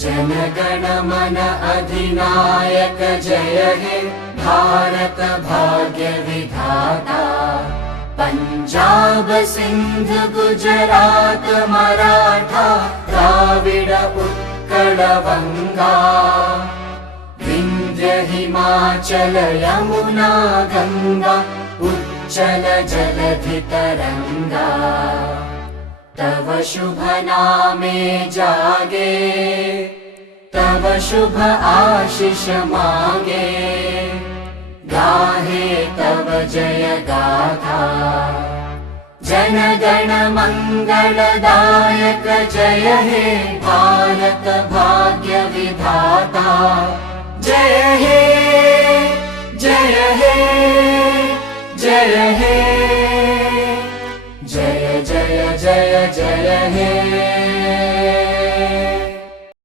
जनगण मन अधिनायक जय हे भारत भाग्य विधाता। पंजाब सिंध गुजरात मराठा द्राविड उत्कल बंगा। विंध्य हिमाचल यमुना गंगा उच्चल जलधि तरंगा। तव शुभ नामे जागे तव शुभ आशीष मागे। गाहे तव जय गाथा जनगण मंगलदायक जय हे भारत भाग्य विधाता। जय हे जय हे जय हे जय जय जय जय हे।